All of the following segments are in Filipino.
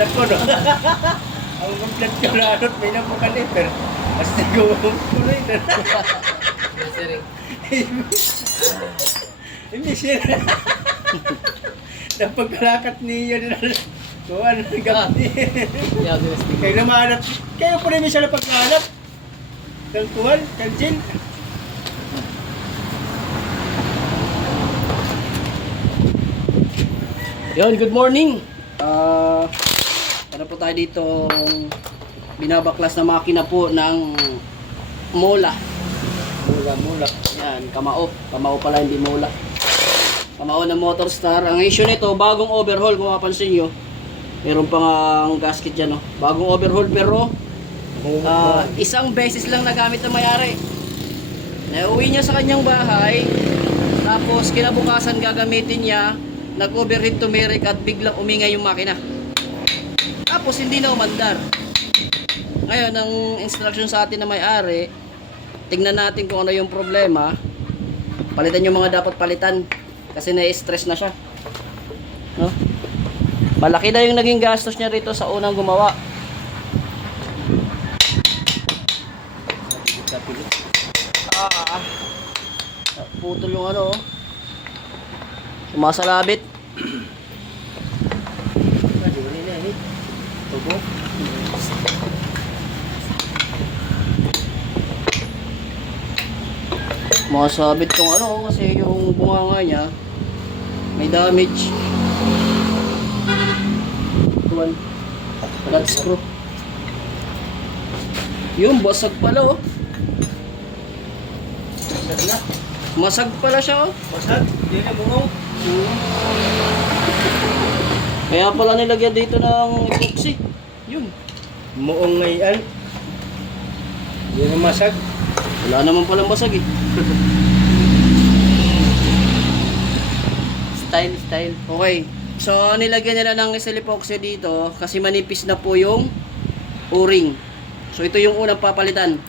Komplet ko, no? Ang komplet ko na anot, may napakaliper. Basta ko tuloy na. Hindi siya. Napagkalakat niya na. So, ano ang gabi? Kayo naman at kayo po rin siya napagkalat. Kang tuwan, kang Jin. Yon, good morning. Para po tayo dito binabaklas na makina po ng mola. Mula. Yan, kamao. Kamao pala, hindi mola. Kamao ng Motorstar. Ang issue nito, bagong overhaul kung mapapansin nyo. Meron pa nga ang gasket dyan, no? Bagong overhaul pero isang beses lang nagamit ng may-ari. Nauwi niya sa kanyang bahay. Tapos kinabukasan gagamitin niya. Nag-overheat tumeric at biglang umingay yung makina. Tapos hindi na umandar. Ngayon, ang instruction sa atin na may-ari, tingnan natin kung ano yung problema. Palitan yung mga dapat palitan. Kasi na-stress na siya. No? Malaki na yung naging gastos niya rito sa unang gumawa. Putol yung ano. Sumasalabit. Masabit tong ano kasi yung bunganga niya may damage. Tuwan. Flat screw. Yung basag pala oh. Basag na. Masag pala siya oh. Basag? Hindi na bungaw. Kaya pala nilagyan dito ng epoxy. Yun. Muong ngayon. Hindi na masag. Wala naman palang basag eh. Style. Okay. So nilagyan nila ng epoxy dito kasi manipis na po yung o-ring. So ito yung unang papalitan.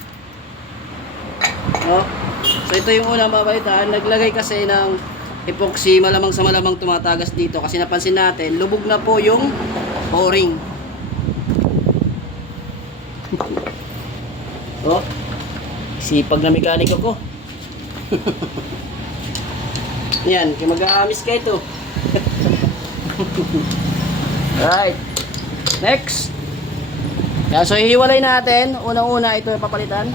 No? So ito yung unang papalitan. Naglagay kasi ng epoxy, malamang sa malamang tumatagas dito kasi napansin natin, lubog na po yung o-ring. Oh. Sipag na mekaniko ko. Yan, kaya mag-aamis ka ito. Right. Next. Yan, so hihiwalay natin. Unang-una ito yung papalitan.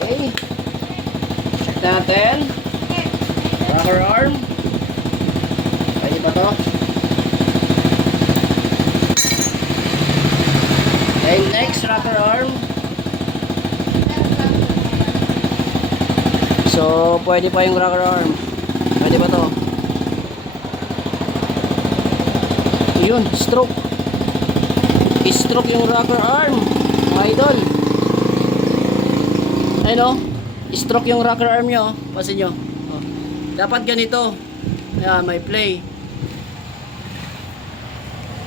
Okay. Check natin. Rocker arm. Pwede ba to? Okay, next, rocker arm. So, pwede pa yung rocker arm. Pwede ba to? Yun, stroke. Stroke yung rocker arm, mga idol. Ayun o, stroke yung rocker arm nyo. Pasin nyo. Oh. Dapat ganito. Ayan, may play.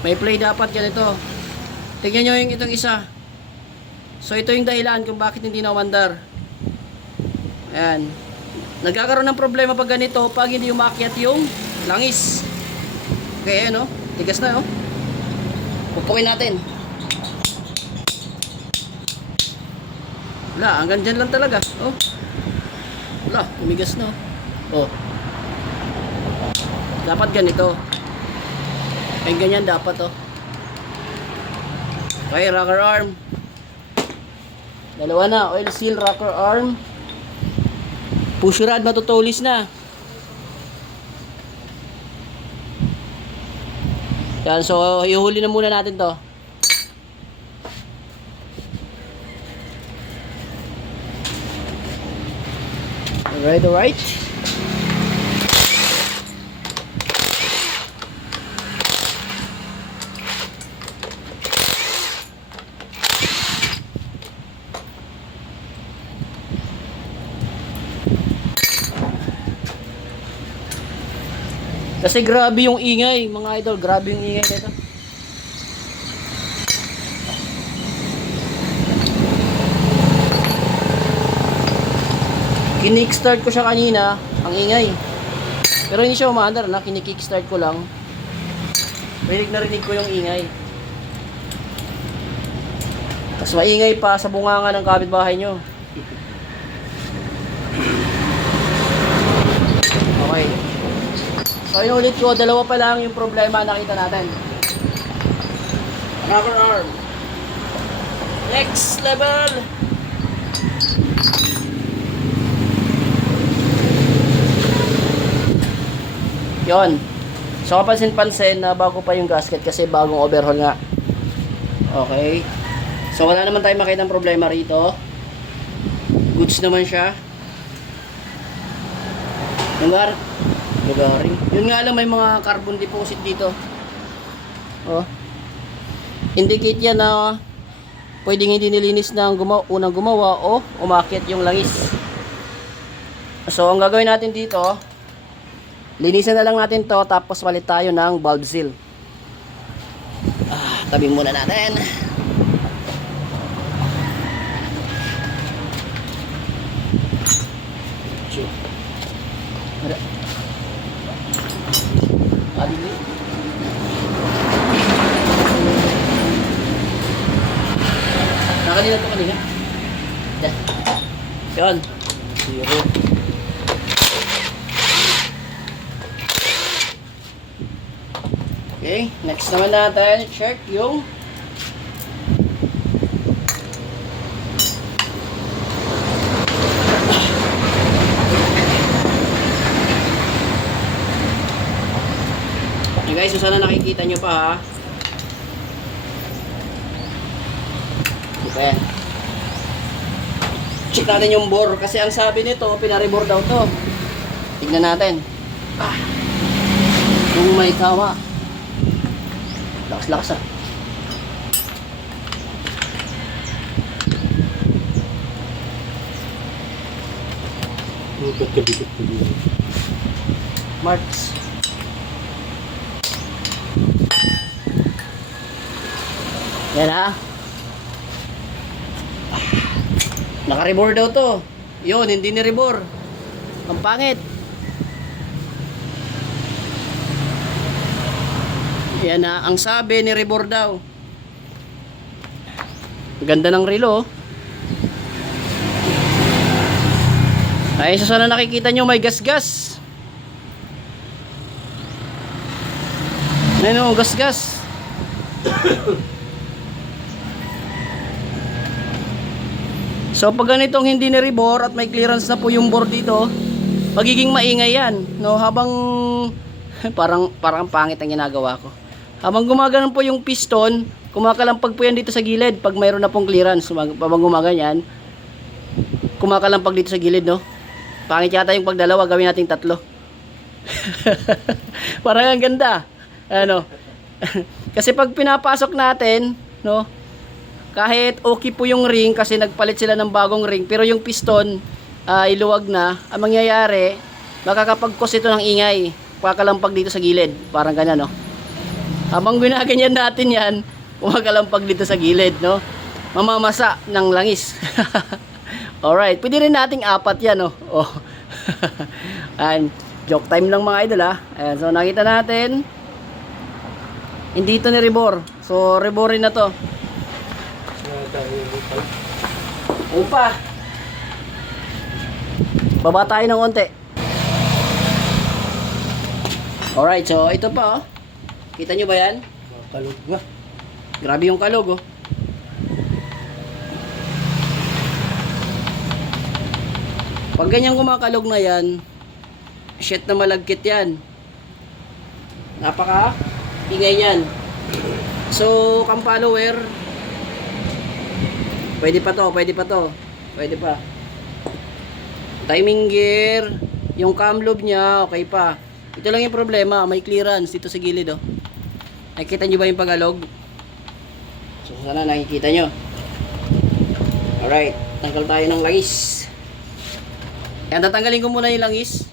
May play dapat ganito. Tingnan nyo yung itong isa. So ito yung dahilan kung bakit hindi na umandar. Ayan. Nagkakaroon ng problema pag ganito pag hindi umakyat yung langis. Okay, ayan o. Tigas na o. Pupukin natin. Wala, hanggang dyan lang talaga. Oh. Wala, tumigas na oh. Dapat ganito. Ay ganyan dapat oh. Okay, rocker arm. Dalawa na, oil seal rocker arm. Push rod matutulis na. Yan, so ihuli na muna natin to. Alright. Kasi grabe yung ingay, mga idol, grabe yung ingay nito. Kinick-start ko siya kanina, ang ingay. Pero hindi siya umaandar na, kinikick-start ko lang. Rinig na rinig ko yung ingay. Mas maingay pa sa bunganga ng kapitbahay nyo. Okay. So yun ulit ko, dalawa pa lang yung problema nakita natin. Another arm. Next level. Yon. So kapansin-pansin na bago pa yung gasket kasi bagong overhaul nga. Okay. So wala naman tayong makita ng problema rito. Goods naman siya. Lugaring. Yun nga lang may mga carbon deposit dito. Oh. Indicate yan na pwedeng hindi nilinis ng unang gumawa o umakyat yung langis. So ang gagawin natin dito, linisan na lang natin to tapos palit tayo ng valve seal. Tabi muna natin. Adili. Nakanina to kanina. Yan. Zero. Okay, next naman natin check yung guys, so sana nakikita nyo pa ha. Okay. Check natin yung bore kasi ang sabi nito, pinaribore daw to. Tignan natin. Kung may tama. Lakas-lakas ah. Marks. Yan ha. Naka-rebore daw to. Yun, hindi ni-rebore. Ang pangit. Yan ha, ang sabi ni-rebore daw. Ganda ng relo. Ay, so sana nakikita nyo may gas-gas. Ano, gas-gas. So pag ganitong hindi ni-rebore at may clearance na po yung bore dito, magiging maingay yan, no? Habang parang pangit ang ginagawa ko. Habang gumagano po yung piston, kumakalampag po yan dito sa gilid pag mayroon na pong clearance. Habang gumaganyan, kumakalampag dito sa gilid, no? Pangit yata yung pagdalawa, gawin nating tatlo. Parang ang ganda. Ano? Kasi pag pinapasok natin, no? Kahit okay po yung ring kasi nagpalit sila ng bagong ring, pero yung piston iluwag na, ang mangyayari makakapag-cause ito ng ingay pakalampag dito sa gilid, parang ganyan, no? Habang ginaganyan natin yan, kumakalampag dito sa gilid, no? Mamamasa ng langis. Alright, pwede rin nating apat yan, no? Oh. And joke time lang mga idol ha. Ayan, so nakita natin hindi ito ni-rebore, so rebore na to. Upa. Baba tayo ng konti. Alright, so ito pa oh. Kita nyo ba yan? Kalog na. Grabe yung kalog oh. Pag ganyan kumakalog na yan, shit na malagkit yan. Napaka ingay yan. So, cam follower, pwede pa to, pwede pa to. Pwede pa. Timing gear, yung cam lobe niya, okay pa. Ito lang yung problema, may clearance dito sa gilid oh. Nakikita nyo ba yung pagalog? So, sana nakikita nyo. Alright, tanggal tayo ng langis. Yan, tatanggalin ko muna yung langis.